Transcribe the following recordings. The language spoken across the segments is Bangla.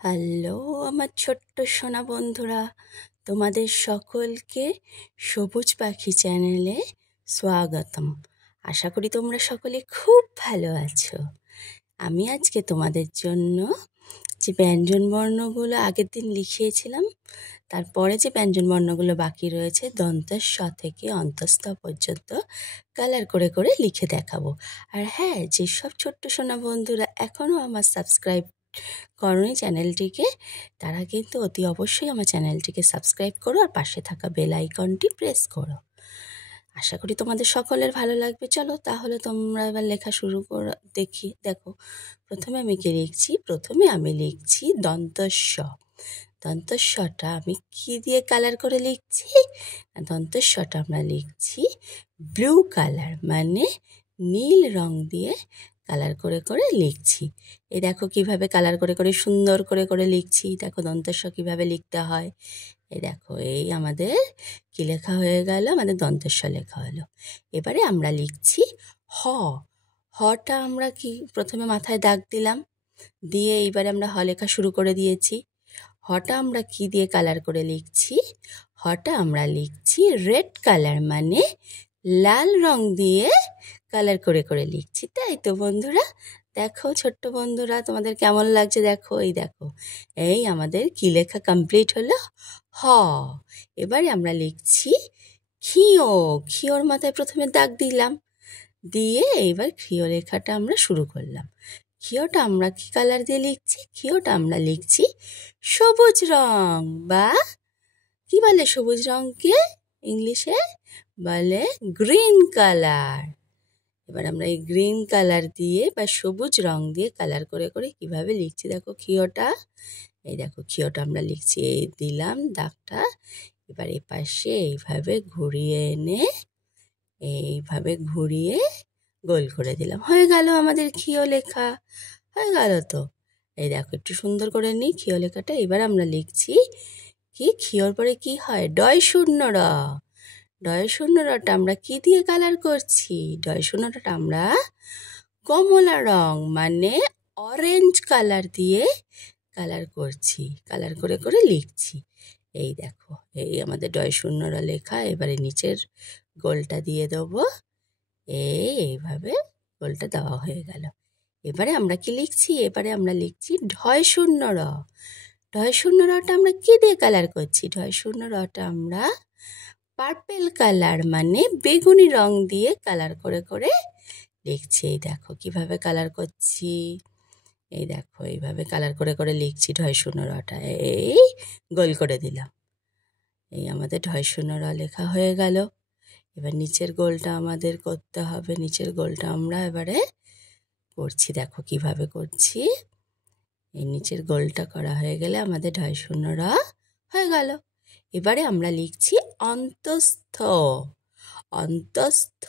হ্যালো আমার ছোট্ট সোনা বন্ধুরা, তোমাদের সকলকে সবুজ পাখি চ্যানেলে স্বাগতম। আশা করি তোমরা সকলে খুব ভালো আছো। আমি আজকে তোমাদের জন্য যে ব্যঞ্জনবর্ণগুলো আগের দিন লিখিয়েছিলাম, তারপরে যে ব্যঞ্জনবর্ণগুলো বাকি রয়েছে দন্তের স থেকে অন্তস্থ পর্যন্ত কালার করে করে লিখে দেখাবো। আর হ্যাঁ, যেসব ছোট্ট সোনা বন্ধুরা এখনও আমার সাবস্ক্রাইব করোনি চ্যানেলটিকে, তারা কিন্তু অতি অবশ্যই আমার চ্যানেলটিকে সাবস্ক্রাইব করো আর পাশে থাকা বেল আইকনটি প্রেস করো। আশা করি তোমাদের সকলের ভালো লাগবে। চলো তাহলে তোমরা এবার লেখা শুরু করো। দেখো প্রথমে আমি কি লিখছি। প্রথমে আমি লিখছি দন্তস্ব। দন্তস্বটা আমি কি দিয়ে কালার করে লিখছি? দন্তস্বটা আমরা লিখছি ব্লু কালার, মানে নীল রং দিয়ে কালার করে করে লিখছি। এই দেখো কিভাবে কালার করে করে সুন্দর করে করে লিখছি। দেখো দন্তস্ব কিভাবে লিখতে হয়। এই দেখো, এই আমাদের কি লেখা হয়ে গেল, আমাদের দন্তস্ব লেখা হলো। এবারে আমরা লিখছি হ। হটা আমরা কি প্রথমে মাথায় দাগ দিলাম, দিয়ে এইবারে আমরা হ লেখা শুরু করে দিয়েছি। হটা আমরা কি দিয়ে কালার করে লিখছি? হটা আমরা লিখছি রেড কালার, মানে লাল রং দিয়ে কালার করে করে লিখছি। তাই তো বন্ধুরা, দেখো ছোট্ট বন্ধুরা তোমাদের কেমন লাগছে দেখো। এই দেখো, এই আমাদের কি লেখা কমপ্লিট হলো, হ। এবারে আমরা লিখছি ক্ষিয়। ক্ষিয়র মাথায় প্রথমে দাগ দিলাম, দিয়ে এইবার ক্ষিয় লেখাটা আমরা শুরু করলাম। ক্ষিয়টা আমরা কি কালার দিয়ে লিখছি? ক্ষিয়টা আমরা লিখছি সবুজ রং, বা কি বলে সবুজ রংকে ইংলিশে বলে গ্রিন কালার। এবার আমরা এই গ্রিন কালার দিয়ে বা সবুজ রং দিয়ে কালার করে করে কিভাবে লিখছি দেখো ক্ষিয়টা। এই দেখো ক্ষিয়টা আমরা লিখছি, এই দিলাম দাগটা। এবার এই পাশে এইভাবে ঘুরিয়ে এনে এইভাবে ঘুরিয়ে গোল করে দিলাম, হয়ে গেল আমাদের ক্ষিয় লেখা। হয়ে গেল তো। এই দেখো একটু সুন্দর করে নিই ক্ষিয় লেখাটা। এবার আমরা লিখছি কি, ক্ষিয়র পরে কি হয়, ডয় শূন্য র। ডয় শূন্য রটা আমরা কি দিয়ে কালার করছি? ডয় শূন্য রটা আমরা কমলা রং, মানে অরেঞ্জ কালার দিয়ে কালার করছি, কালার করে করে লিখছি। এই দেখো, এই আমাদের ডয় শূন্য র লেখা। এবারে নিচের গোলটা দিয়ে দেবো। এইভাবে গোলটা দেওয়া হয়ে গেল। এবারে আমরা কি লিখছি? এবারে আমরা লিখছি ঢয় শূন্য র। ঢয় শূন্য রটা আমরা কি দিয়ে কালার করছি? ঢয় শূন্য রটা আমরা পার্পেল কালার, মানে বেগুনি রং দিয়ে কালার করে করে লিখছি। এই দেখো কিভাবে কালার করছি। এই দেখো এইভাবে কালার করে করে লিখছি ঢয় শূন্য রটা। এই গোল করে দিলাম। এই আমাদের ঢয় শূন্য র লেখা হয়ে গেল। এবার নিচের গোলটা আমাদের করতে হবে। নিচের গোলটা আমরা এবারে করছি, দেখো কিভাবে করছি। এই নিচের গোলটা করা হয়ে গেলে আমাদের ঢয় শূন্য র হয়ে গেল। এবারে আমরা লিখছি অন্তস্থ। অন্তস্থ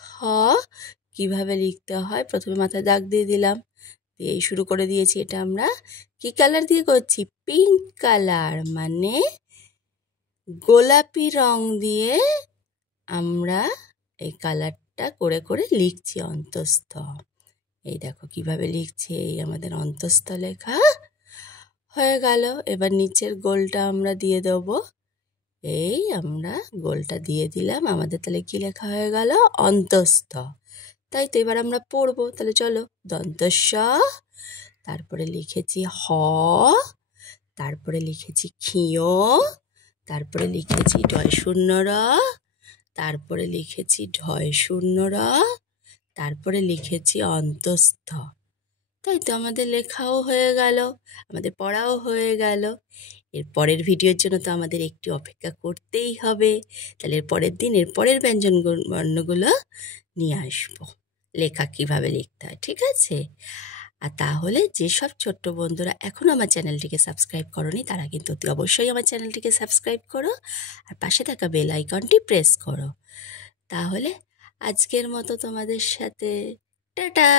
কিভাবে লিখতে হয়? প্রথমে মাথায় দাগ দিয়ে দিলাম, দিয়েই শুরু করে দিয়েছি। এটা আমরা কি কালার দিয়ে করছি? পিঙ্ক কালার, মানে গোলাপি রং দিয়ে আমরা এই কালারটা করে করে লিখছি অন্তস্থ। এই দেখো কিভাবে লিখছি। এই আমাদের অন্তস্থ লেখা হয়ে গেল। এবার নিচের গোলটা আমরা দিয়ে দেবো। এই আমরা গোলটা দিয়ে দিলাম, আমাদের তাহলে কি লেখা হয়ে গেল? অন্তস্থ। তাই তো এবার আমরা পড়বো। তাহলে চলো, দন্তস্ব, তারপরে লিখেছি হ, তারপরে লিখেছি ক্ষিয়, তারপরে লিখেছি ঢয় শূন্য র, তারপরে লিখেছি ঢয় শূন্য র, তারপরে লিখেছি অন্তস্থ। তাই তো আমাদের লেখাও হয়ে গেল, আমাদের পড়াও হয়ে গেল। এর পরের ভিডিওর জন্য তো আমাদের একটু অপেক্ষা করতেই হবে। তাহলে এর পরের দিন এর পরের ব্যঞ্জন বর্ণগুলো নিয়ে আসবো, লেখা কিভাবে লিখতে হয়, ঠিক আছে? আর তাহলে যেসব ছোট্ট বন্ধুরা এখনও আমার চ্যানেলটিকে সাবস্ক্রাইব করোনি, তারা কিন্তু অতি অবশ্যই আমার চ্যানেলটিকে সাবস্ক্রাইব করো আর পাশে থাকা বেল আইকনটি প্রেস করো। তাহলে আজকের মতো তোমাদের সাথে টাটা।